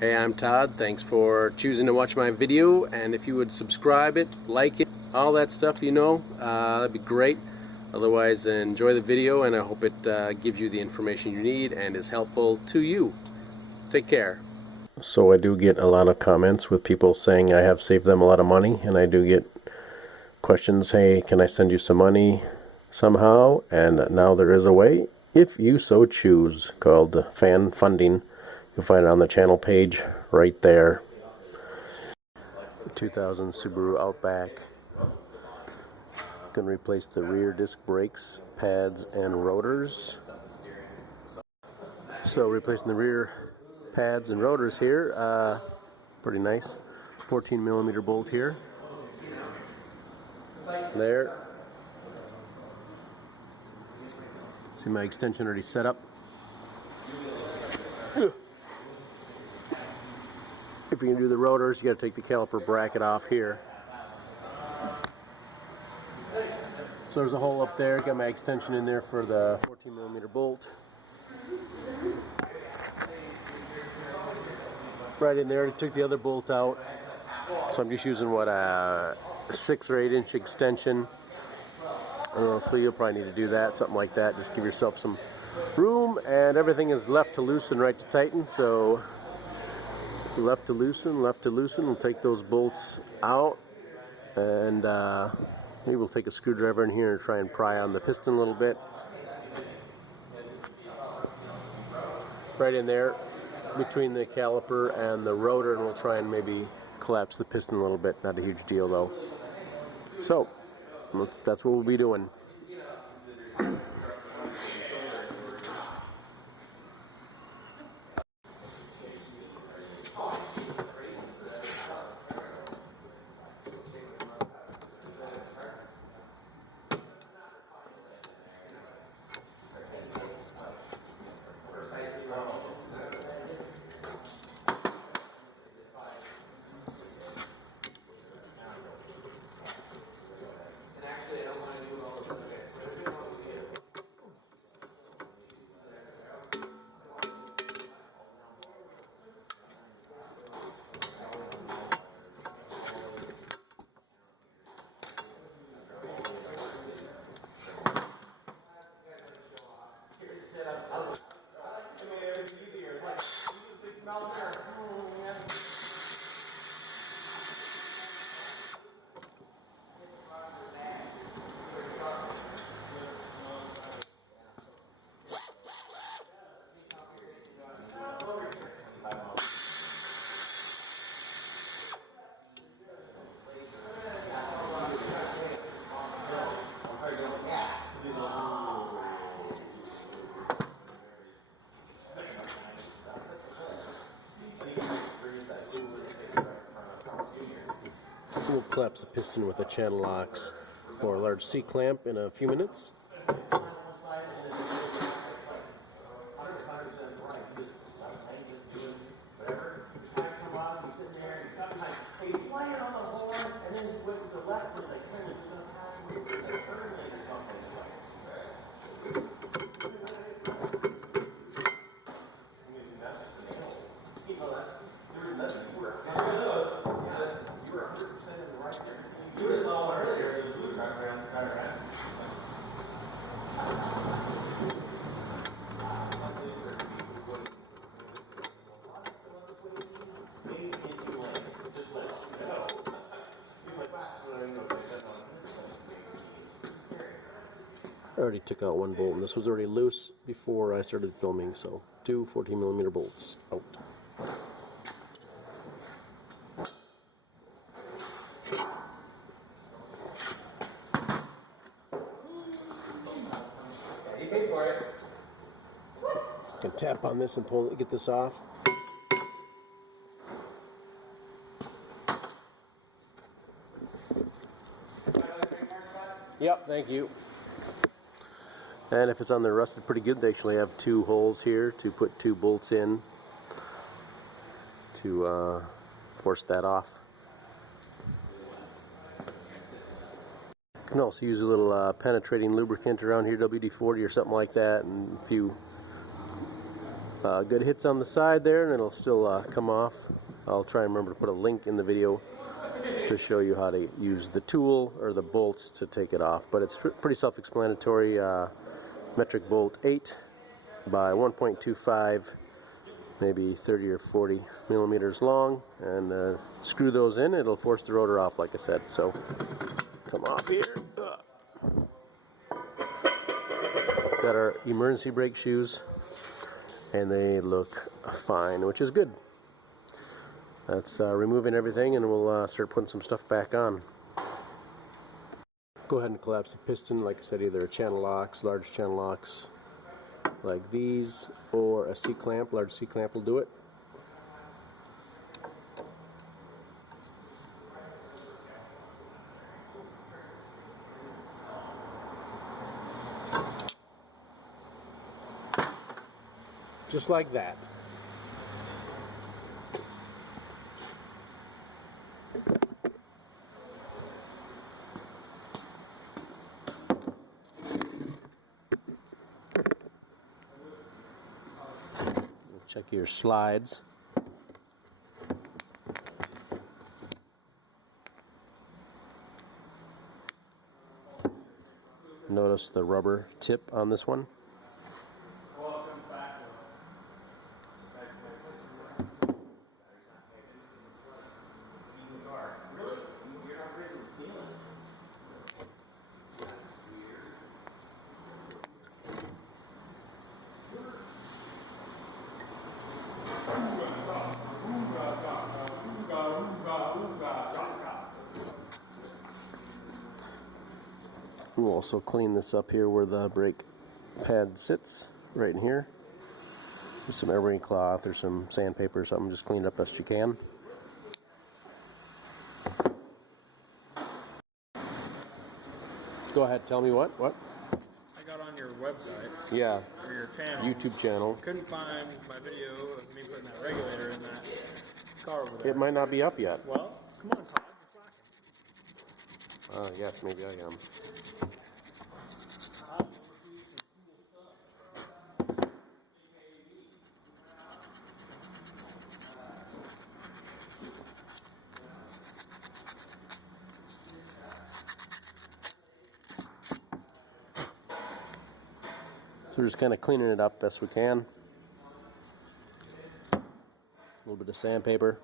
Hey, I'm Todd. Thanks for choosing to watch my video, and if you would subscribe it, like it, all that stuff, that'd be great. Otherwise, enjoy the video, and I hope it gives you the information you need and is helpful to you. Take care. So I do get a lot of comments with people saying I have saved them a lot of money, and I do get questions, hey, can I send you some money somehow? And now there is a way, if you so choose, called fan funding. You'll find it on the channel page right there. 2000 Subaru Outback. Going to replace the rear disc brakes, pads, and rotors. So replacing the rear pads and rotors here. Pretty nice. 14mm bolt here. There. See my extension already set up. If you're going to do the rotors, you got to take the caliper bracket off here. So there's a hole up there. Got my extension in there for the 14mm bolt. Right in there. I took the other bolt out. So I'm just using what, a 6 or 8 inch extension. So you'll probably need to do that, something like that. Just give yourself some room, and everything is left to loosen, right to tighten. So left to loosen. We'll take those bolts out, and maybe we'll take a screwdriver in here and try and pry on the piston a little bit. Right in there between the caliper and the rotor, and we'll try and maybe collapse the piston a little bit. Not a huge deal though. So that's what we'll be doing. We'll collapse the piston with a channel locks or a large C-clamp in a few minutes. I already took out one bolt, and this was already loose before I started filming, so 2 14mm bolts out. I can tap on this and pull it, get this off. Yep, thank you. And if it's on there rusted pretty good, they actually have 2 holes here to put 2 bolts in to force that off. You can also use a little penetrating lubricant around here, WD-40 or something like that, and a few good hits on the side there, and it'll still come off. I'll try and remember to put a link in the video to show you how to use the tool or the bolts to take it off. But it's pretty self-explanatory. Metric bolt 8 by 1.25, maybe 30 or 40 millimeters long, and screw those in. It'll force the rotor off, like I said. So come off here. Got our emergency brake shoes, and they look fine, which is good. That's removing everything, and we'll start putting some stuff back on. Go ahead and collapse the piston. Like I said, either channel locks, large channel locks like these, or a C-clamp. Large C-clamp will do it. Just like that. Check your slides. Notice the rubber tip on this one. We'll also clean this up here where the brake pad sits, right in here. With some evergreen cloth or some sandpaper or something, just clean it up best you can. Go ahead, tell me what? I got on your website. Yeah. Or your channel. YouTube channel. Couldn't find my video of me putting that regulator in that car over there. It might not be up yet. Well, come on, Todd, you're slacking. Yes, maybe I am. So we're just kind of cleaning it up best we can. A little bit of sandpaper.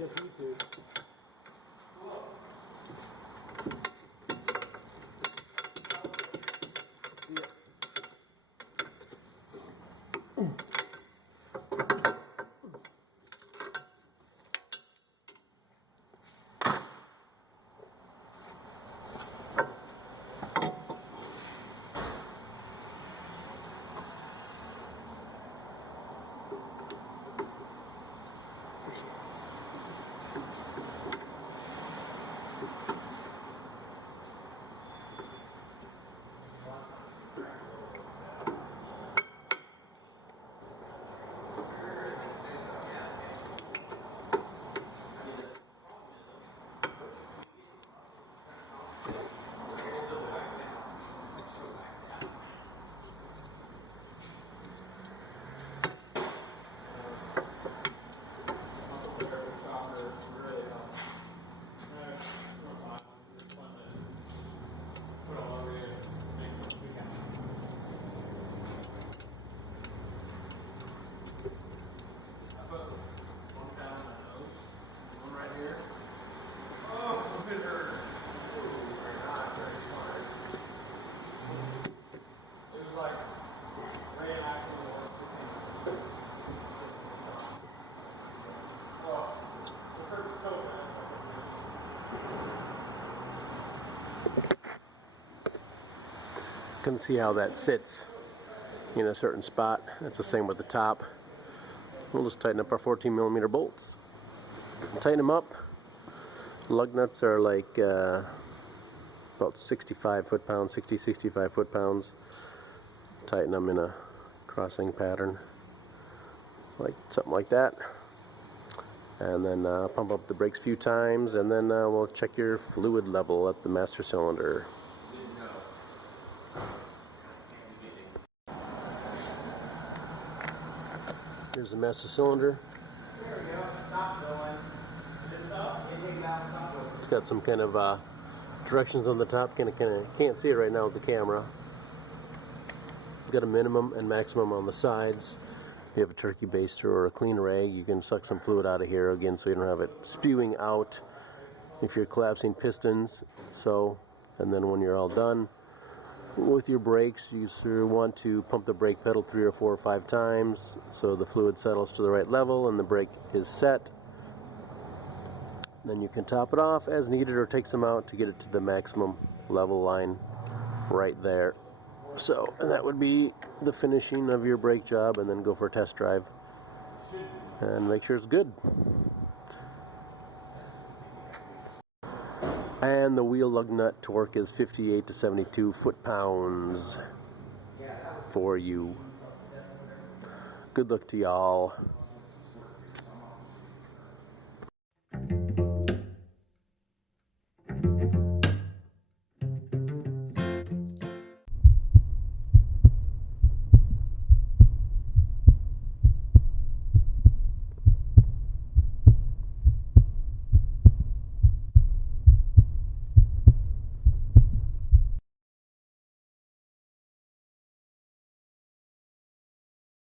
Yes, YouTube. See ya. Can see how that sits in a certain spot. That's the same with the top. We'll just tighten up our 14mm bolts. Tighten them up. Lug nuts are like about 65 foot-pounds, 60-65 foot-pounds. Tighten them in a crossing pattern, like something like that. And then pump up the brakes a few times, and then we'll check your fluid level at the master cylinder. Here's the master cylinder. It's got some kind of directions on the top. Kind of can't see it right now with the camera. It's got a minimum and maximum on the sides. If you have a turkey baster or a clean rag, you can suck some fluid out of here again, so you don't have it spewing out if you're collapsing pistons. And then when you're all done with your brakes, you want to pump the brake pedal 3 or 4 or 5 times so the fluid settles to the right level and the brake is set. Then you can top it off as needed or take some out to get it to the maximum level line right there. So, and that would be the finishing of your brake job, and then go for a test drive and make sure it's good. And the wheel lug nut torque is 58 to 72 foot-pounds for you. Good luck to y'all.